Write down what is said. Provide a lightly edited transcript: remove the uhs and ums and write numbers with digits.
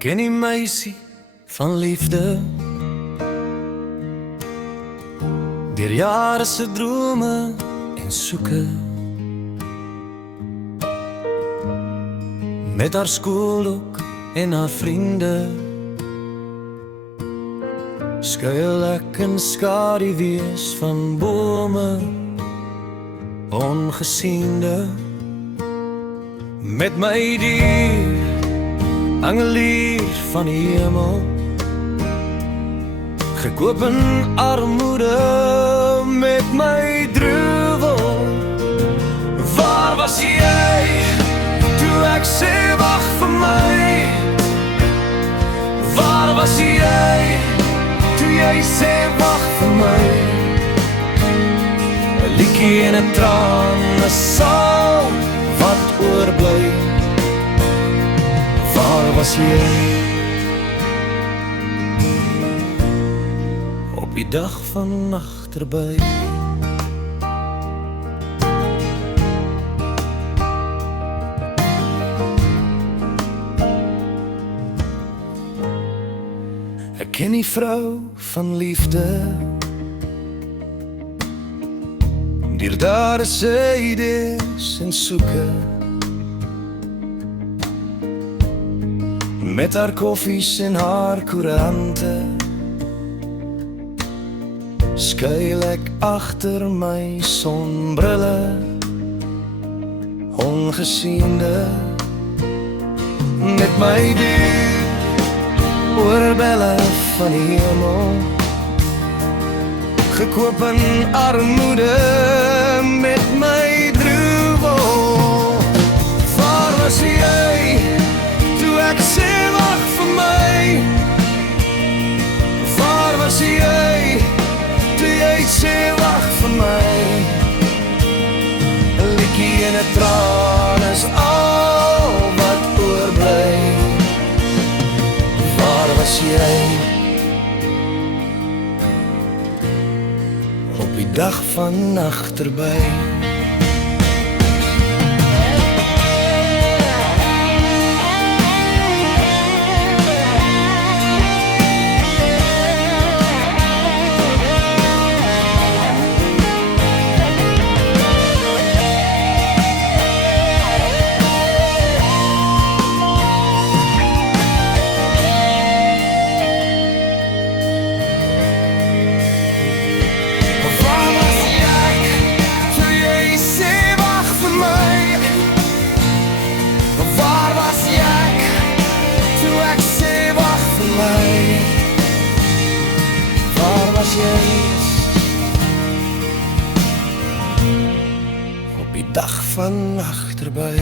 ken die meisie van liefde, deur jare se drome en soeke, met haar skooldoek en haar vriende, skuil ek in skadu wees van bome, ongesiende, met my dier, angelier van die hemel, gekoop in armoede, met my druwel. Waar was jy, toe ek sê wag vir my? Waar was jy, toe jy sê wag vir my? 'n liedjie en 'n traan, 'n saal wat oorbly. Waar was jy, op die dag van agterby? Ek ken die vrou van liefde, deur daar se idees en soeke, met haar koffies en haar koerante, skuil ek agter my sonbrille, ongesiende, met my dier, oorbelle van die hemel, gekoop in armoede, met my druwel. Waar was jy, toe ek sê wag vir my? Waar was jy, toe jy sê wag vir my? 'n liedjie en 'n traan is al wat oorbly. Waar was jy, op die dag van agterby? Op die dag van agterby.